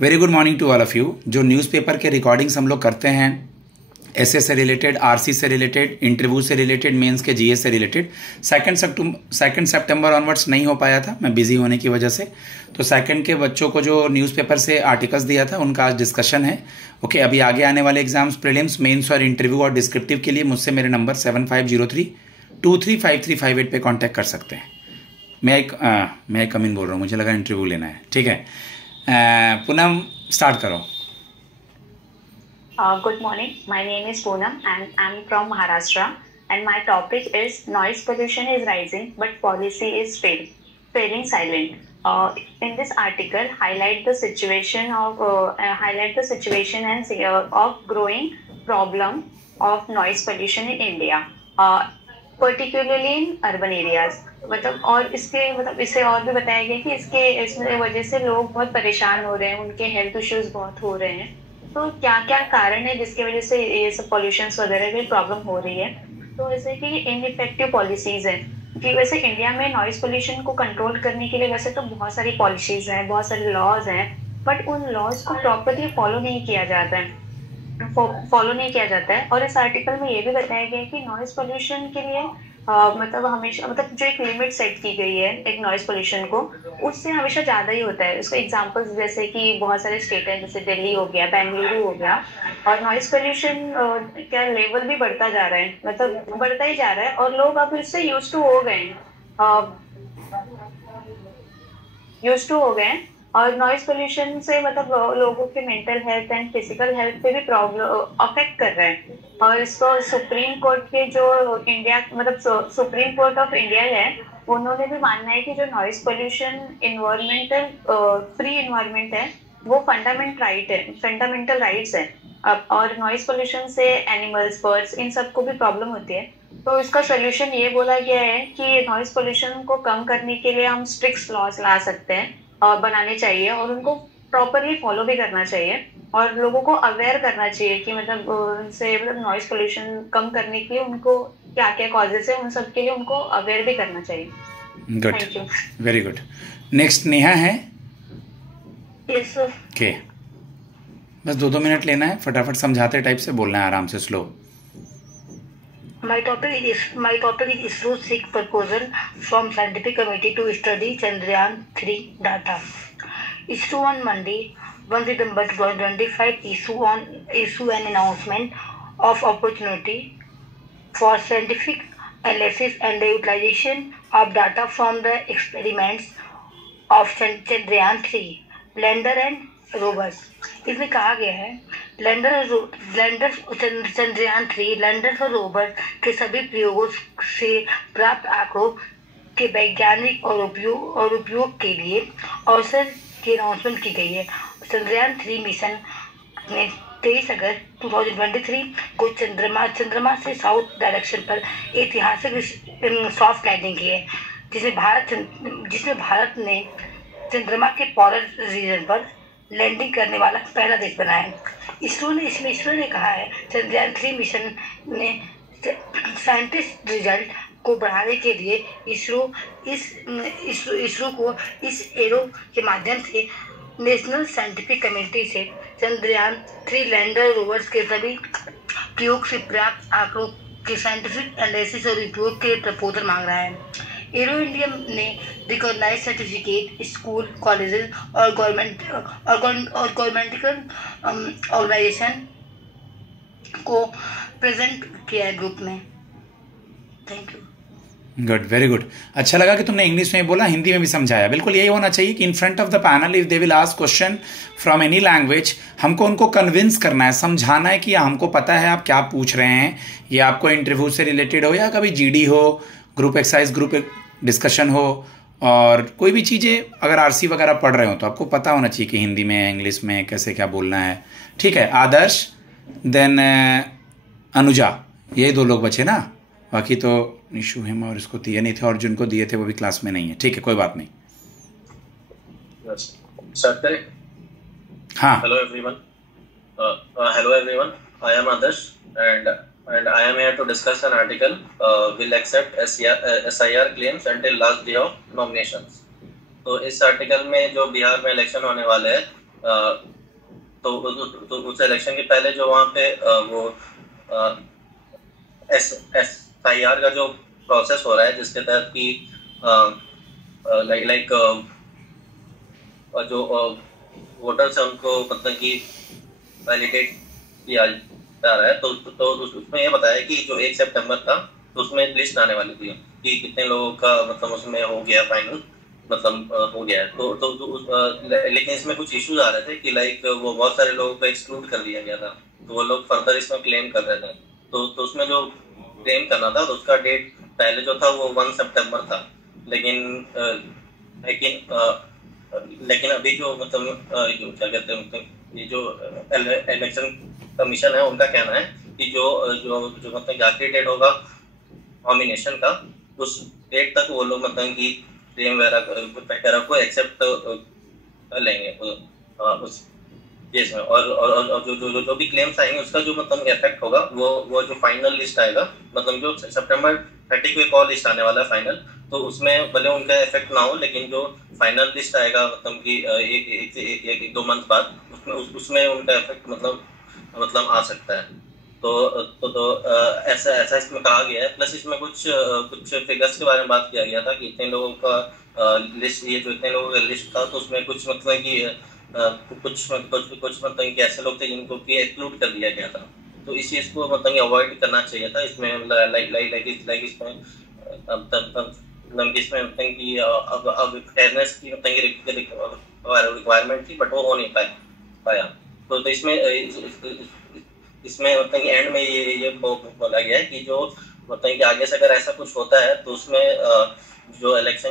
Very good morning to all of you. जो newspaper के recordings हम लोग करते हैं एसए से रिलेटेड, आरसी से रिलेटेड, इंटरव्यू से रिलेटेड, मेंस के जीएस से रिलेटेड, सेकंड सितंबर ऑनवर्ड्स नहीं हो पाया था, मैं बिजी होने की वजह से। तो सेकंड के बच्चों को जो न्यूज़पेपर से आर्टिकल्स दिया था उनका आज डिस्कशन है। ओके, अभी आगे आने वाले एग्जाम्स, प्रीलिम्स, मेंस और इंटरव्यू और डिस्क्रिप्टिव के लिए मुझसे मेरे नंबर 7503-235358 पे कॉन्टैक्ट कर सकते हैं। मैं कम इन बोल रहा हूँ, मुझे लगा इंटरव्यू लेना है। ठीक है, पूनम स्टार्ट करो। Good morning. My name is Poonam and I'm from Maharashtra. And my topic is noise pollution is rising, but policy is failing silent. In this article, highlight the situation and of growing problem of noise pollution in India, particularly in urban areas. और इससे और भी बताया गया कि इसमें वजह से लोग बहुत परेशान हो रहे हैं, उनके हेल्थ इश्यूज बहुत हो रहे हैं। तो क्या क्या कारण है जिसकी वजह से ये सब पॉल्यूशंस वगैरह की प्रॉब्लम हो रही है। तो जैसे कि इनइफेक्टिव पॉलिसीज हैं कि वैसे इंडिया में नॉइज पोल्यूशन को कंट्रोल करने के लिए वैसे तो बहुत सारी पॉलिसीज हैं, बहुत सारे लॉज हैं, बट उन लॉज को प्रॉपरली फॉलो नहीं किया जाता है। और इस आर्टिकल में ये भी बताया गया है कि नॉइज पोल्यूशन के लिए हमेशा जो एक लिमिट सेट की गई है एक नॉइज पोल्यूशन को, उससे हमेशा ज़्यादा ही होता है। उसके एग्जांपल्स जैसे कि बहुत सारे स्टेट हैं, जैसे दिल्ली हो गया, बेंगलुरु हो गया, और नॉइज पोल्यूशन का लेवल भी बढ़ता जा रहा है, बढ़ता ही जा रहा है, और लोग अब इससे यूज टू हो गए हैं। और नॉइज पोल्यूशन से लोगों के mental health and physical health पे भी प्रॉब्लम अफेक्ट कर रहा है। और इसको सुप्रीम कोर्ट के जो सुप्रीम कोर्ट ऑफ इंडिया है, उन्होंने भी मानना है कि जो नॉइज पोल्यूशन फ्री इन्वायरमेंट है वो फंडामेंटल राइट्स है। और नॉइज पोल्यूशन से एनिमल्स, बर्ड्स, इन सबको भी प्रॉब्लम होती है। तो इसका सोल्यूशन ये बोला गया है कि नॉइज पोल्यूशन को कम करने के लिए हम स्ट्रिक्ट लॉज ला सकते हैं और बनाने चाहिए, और उनको प्रॉपरली फॉलो भी करना चाहिए, और लोगों को अवेयर करना चाहिए कि उनसे नॉइज पोल्यूशन कम करने के लिए उनको क्या क्या कॉजेस है, उन सब के लिए उनको अवेयर भी करना चाहिए। Good, very good. Next Neha है। Yes sir. ओके, बस 2 मिनट लेना है, फटाफट समझाते टाइप से बोलना है, आराम से, slow. My topic is ISRO seek proposal from scientific committee to study Chandrayaan-3 data. ISRO on Monday, 1 September 2025, issue an announcement of opportunity for scientific analysis and the utilization of data from the experiments of Chandrayaan-3 lander and rovers. इसमें कहा गया है Chandrayaan-3 lander और rover के सभी प्रयोगों से प्राप्त आंकड़ों के वैज्ञानिक और उपयोग के लिए अवसर की अनाउंसमेंट की गई है। चंद्रयान-3 मिशन ने 23 अगस्त 2023 को चंद्रमा से साउथ डायरेक्शन पर ऐतिहासिक सॉफ्ट लैंडिंग की है, जिसमें भारत ने चंद्रमा के पोलर रीजन पर लैंडिंग करने वाला पहला देश बना है। इसरो ने कहा है चंद्रयान-3 मिशन ने साइंटिस्ट रिजल्ट को बढ़ाने के लिए इसरो को इस एरो के माध्यम से नेशनल साइंटिफिक कमेटी से चंद्रयान-3 लैंडर रोवर्स के सभी प्रयोग से प्राप्त आंकड़ों के साइंटिफिक एनालिसिस और उपयोग के प्रपोजल मांग रहा है। एरो इंडिया ने रिकॉग्नाइज सर्टिफिकेट स्कूल, कॉलेजेस और गवर्नमेंटल ऑर्गेनाइजेशन को प्रेजेंट किया है ग्रुप में। Thank you. Good, very good. अच्छा लगा कि तुमने इंग्लिश में बोला, हिंदी में भी समझाया। बिल्कुल यही होना चाहिए कि in front of the panel if they will ask question from any language, हमको उनको कन्विंस करना है, समझाना है कि हमको पता है आप क्या पूछ रहे हैं। ये आपको इंटरव्यू से रिलेटेड हो या कभी जीडी हो, ग्रुप एक्सरसाइज, ग्रुप डिस्कशन हो, और कोई भी चीज़ें अगर आरसी वगैरह पढ़ रहे हो तो आपको पता होना चाहिए कि हिंदी में, इंग्लिश में कैसे क्या बोलना है। ठीक है, आदर्श, देन अनुजा, ये 2 लोग बचे ना, बाकी तो निशु, हेमा और इसको दिए नहीं थे, और जिनको दिए थे वो भी क्लास में नहीं है। ठीक है, कोई बात नहीं। हाँ, hello everyone, I am Adarsh and I am here to discuss an article, will accept SIR claims until last day of nominations। तो इस आर्टिकल में जो बिहार में इलेक्शन होने वाले हैं तो उस इलेक्शन के पहले जो वहाँ पे वो SIR का जो प्रोसेस हो रहा है, जिसके तहत कि लाइक जो वोटर्स है उनको मतलब कि वैलिडेट किया जा रहा है, तो उसमें ये बताया कि जो 1 सितंबर था तो उसमें लिस्ट आने वाली थी कि कितने लोगों का मतलब उसमें हो गया फाइनल, मतलब हो गया है। लेकिन इसमें कुछ इश्यूज आ रहे थे कि लाइक वो बहुत सारे लोगों को एक्सक्लूड कर दिया गया था, तो वो लोग फर्दर इसमें क्लेम कर रहे थे। तो उसमें जो क्लेम करना था तो उसका डेट पहले जो था वो 1 सितंबर था, लेकिन अभी जो मतलब क्या कहते हैं, मतलब ये जो इलेक्शन कमीशन है उनका कहना है कि जो जो जो मतलब आखिरी डेट होगा नॉमिनेशन का, उस डेट तक वो लोग मतलब कि क्लेम वगैरह को एक्सेप्ट कर लेंगे उस केस में। और जो भी क्लेम्स आएंगे उसका जो मतलब इफेक्ट होगा वो जो फाइनल लिस्ट आएगा, मतलब जो सितंबर 30 को एक और लिस्ट आने वाला है फाइनल, तो उसमें भले उनका इफेक्ट ना हो, लेकिन जो फाइनल लिस्ट आएगा मतलब कि एक 2 मंथ बाद उसमें उनका इफेक्ट मतलब आ सकता है। तो ऐसा इसमें कहा गया है। प्लस इसमें कुछ फिगर्स के बारे में बात किया गया था कि इतने लोगों का लिस्ट, ये जो इतने लोगों का लिस्ट था, तो उसमें कुछ मतलब कि कुछ मतलब कि ऐसे लोग थे जिनको कि एक्सक्लूड कर दिया गया था। तो इस चीज को मतलब अवॉइड करना चाहिए था इसमें, लाइक इसमें इसमें मतलब कि अब फेयरनेस की मतलब रिक्वायरमेंट थी, बट वो हो नहीं पाया। तो इसमें मतलब एंड में ये बोला गया है कि जो मतलब कि आगे से अगर ऐसा कुछ होता है तो उसमें जो इलेक्शन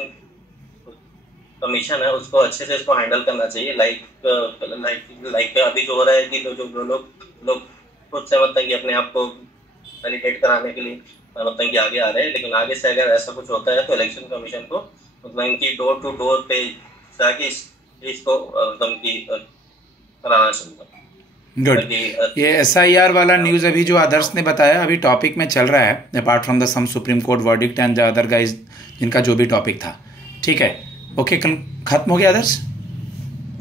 कमीशन है उसको अच्छे से इसको हैंडल करना चाहिए। लाइक अभी जो हो रहा है कि जो लोग खुद से मतलब कि अपने आप को वैलिडेट कराने के लिए मतलब कि आगे आ रहे हैं, लेकिन आगे से अगर ऐसा कुछ होता है तो इलेक्शन कमीशन को मतलब इनकी डोर टू डोर पे जाके इसको मतलब कि कराना चाहिए। गुड। ये SIR वाला न्यूज़ अभी जो आदर्श ने बताया अभी टॉपिक में चल रहा है, apart from the some supreme court verdict and the other guys जिनका जो भी टॉपिक था। ठीक है, ओके, खत्म हो गया आदर्श?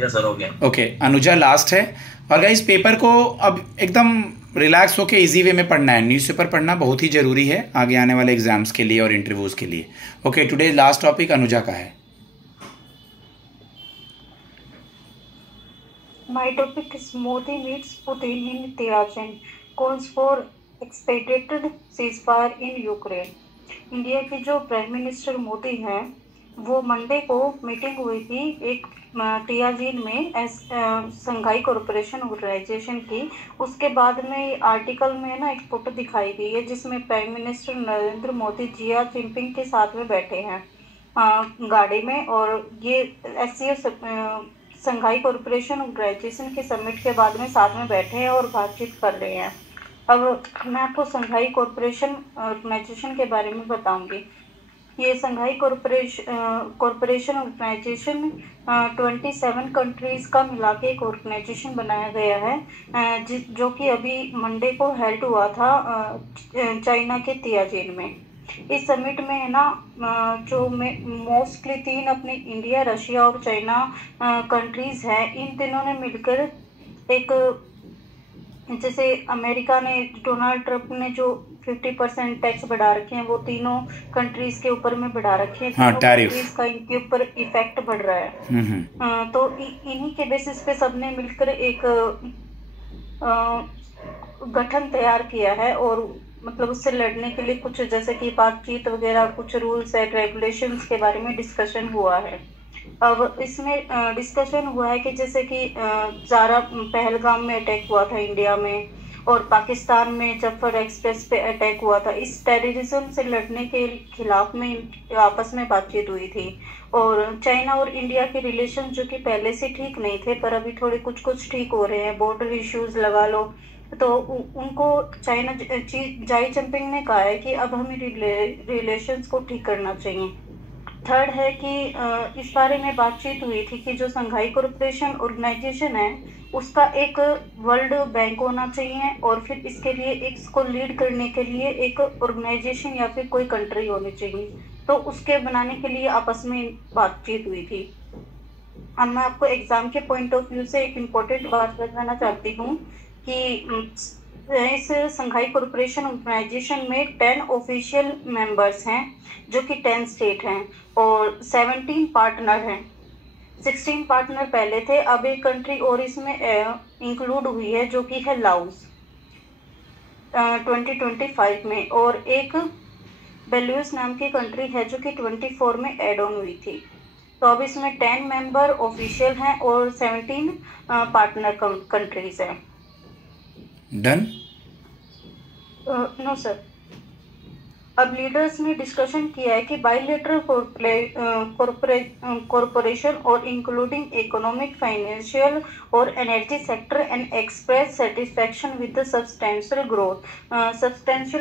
यस सर, हो गया। ओके, अनुजा लास्ट है। और गाइज पेपर को अब एकदम रिलैक्स होके इजी वे में पढ़ना है। न्यूज़पेपर पढ़ना बहुत ही जरूरी है आगे आने वाले एग्जाम्स के लिए और इंटरव्यूज के लिए। Okay, today last topic Anuja का है। My topic is Modi meets Putin in Tianjin, calls for expedited ceasefire in Ukraine. India के जो प्राइम मिनिस्टर मोदी हैं वो मंडे को मीटिंग हुई थी एक तियाजिन में संघाई कॉरपोरेशन ऑर्गेनाइजेशन की। उसके बाद में आर्टिकल में ना एक फोटो दिखाई गई है जिसमें प्राइम मिनिस्टर नरेंद्र मोदी जिया जिनपिंग के साथ में बैठे हैं गाड़ी में, और ये SCO संघाई कॉरपोरेशन ऑर्गेनाइजेशन के समिट के बाद में साथ में बैठे हैं और बातचीत कर रहे हैं। अब मैं आपको संघाई कॉरपोरेशन ऑर्गेनाइजेशन के बारे में बताऊंगी। ये संघाई कॉरपोरेशन ऑर्गेनाइजेशन 27 कंट्रीज का मिला के एक ऑर्गेनाइजेशन बनाया गया है जो कि अभी मंडे को हेल्ड हुआ था चाइना के तियाजिन में। इस समिट में है ना जो मोस्टली 3 अपने इंडिया, रशिया और चाइना कंट्रीज हैं, इन तीनों ने मिलकर एक, जैसे अमेरिका ने, डोनाल्ड ट्रंप ने जो 50% टैक्स बढ़ा रखे हैं वो तीनों कंट्रीज के ऊपर में बढ़ा रखे हैं। हाँ, कंट्रीज का इनके ऊपर इफेक्ट बढ़ रहा है। तो इन्हीं के बेसिस पे सबने मिलकर एक गठन तैयार किया है और मतलब उससे लड़ने के लिए कुछ जैसे कि बातचीत वगैरह, कुछ रूल्स एंड रेगुलेशंस के बारे में डिस्कशन हुआ है। अब इसमें डिस्कशन हुआ है कि जैसे कि ज़ारा पहलगाम में अटैक हुआ था इंडिया में, और पाकिस्तान में जफर एक्सप्रेस पे अटैक हुआ था। इस टेररिज्म से लड़ने के खिलाफ में आपस में बातचीत हुई थी। और चाइना और इंडिया के रिलेशन जो कि पहले से ठीक नहीं थे पर अभी थोड़े कुछ ठीक हो रहे हैं, बॉर्डर इश्यूज लगा लो, तो उनको चाइना जाई जिनपिंग ने कहा है कि अब हमें रिलेशंस को ठीक करना चाहिए। थर्ड है कि इस बारे में बातचीत हुई थी कि जो संघाई कॉरपोरेशन ऑर्गेनाइजेशन है उसका एक वर्ल्ड बैंक होना चाहिए और फिर इसके लिए इसको लीड करने के लिए एक ऑर्गेनाइजेशन या फिर कोई कंट्री होनी चाहिए। तो उसके बनाने के लिए आपस में बातचीत हुई थी। अब मैं आपको एग्जाम के पॉइंट ऑफ व्यू से एक इम्पोर्टेंट बात बताना चाहती हूँ कि इस संघाई कॉरपोरेशन ऑर्गेनाइजेशन में 10 ऑफिशियल मेंबर्स हैं जो कि 10 स्टेट हैं और 17 पार्टनर हैं। 16 पार्टनर पहले थे, अब एक कंट्री और इसमें इंक्लूड हुई है जो कि है लाओस 2025 में, और एक बेलारूस नाम की कंट्री है जो कि 24 में ऐड ऑन हुई थी। तो अब इसमें 10 मेंबर ऑफिशियल हैं और 17 पार्टनर कंट्रीज हैं। डन? No sir. अब लीडर्स ने डिस्कशन किया है कि बाइलेटरल कॉरपोरेशन और इंक्लूडिंग इकोनॉमिक, फाइनेंशियल और energy sector and express satisfaction with the substantial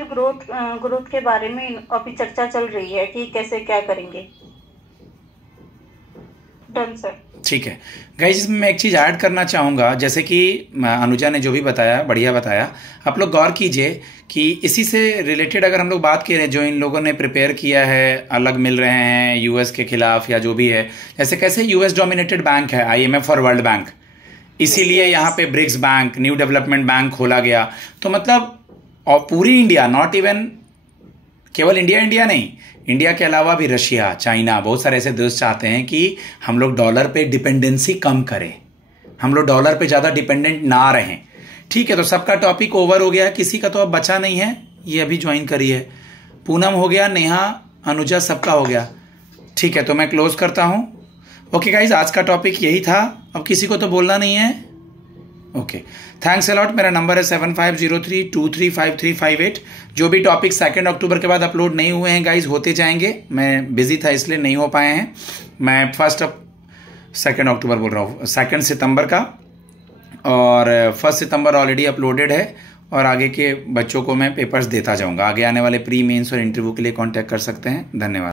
growth के बारे में अभी चर्चा चल रही है कि कैसे क्या करेंगे। Done sir. ठीक है गाइज, इसमें मैं एक चीज़ ऐड करना चाहूँगा, जैसे कि अनुजा ने जो भी बताया बढ़िया बताया। आप लोग गौर कीजिए कि इसी से रिलेटेड अगर हम लोग बात करें, जो इन लोगों ने प्रिपेयर किया है, अलग मिल रहे हैं यूएस के खिलाफ या जो भी है, जैसे कैसे यूएस डोमिनेटेड बैंक है आईएमएफ और वर्ल्ड बैंक, इसीलिए यहाँ पे BRICS bank, new development bank खोला गया। तो मतलब और पूरी इंडिया, नॉट इवन केवल इंडिया नहीं, इंडिया के अलावा भी रशिया, चाइना, बहुत सारे ऐसे देश चाहते हैं कि हम लोग डॉलर पे डिपेंडेंसी कम करें, हम लोग डॉलर पे ज़्यादा डिपेंडेंट ना रहें। ठीक है, तो सबका टॉपिक ओवर हो गया, किसी का तो अब बचा नहीं है, ये अभी ज्वाइन करी है। पूनम हो गया, नेहा, अनुजा, सबका हो गया। ठीक है, तो मैं क्लोज करता हूँ। ओके गाइज, आज का टॉपिक यही था, अब किसी को तो बोलना नहीं है। Okay, thanks a lot. मेरा नंबर है 7503235358। जो भी टॉपिक 2 अक्टूबर के बाद अपलोड नहीं हुए हैं गाइज, होते जाएंगे। मैं बिजी था इसलिए नहीं हो पाए हैं। मैं 2 अक्टूबर बोल रहा हूँ, 2 सितंबर का, और 1 सितंबर ऑलरेडी अपलोडेड है। और आगे के बच्चों को मैं पेपर्स देता जाऊँगा। आगे आने वाले प्री मेंस और इंटरव्यू के लिए कॉन्टैक्ट कर सकते हैं। धन्यवाद।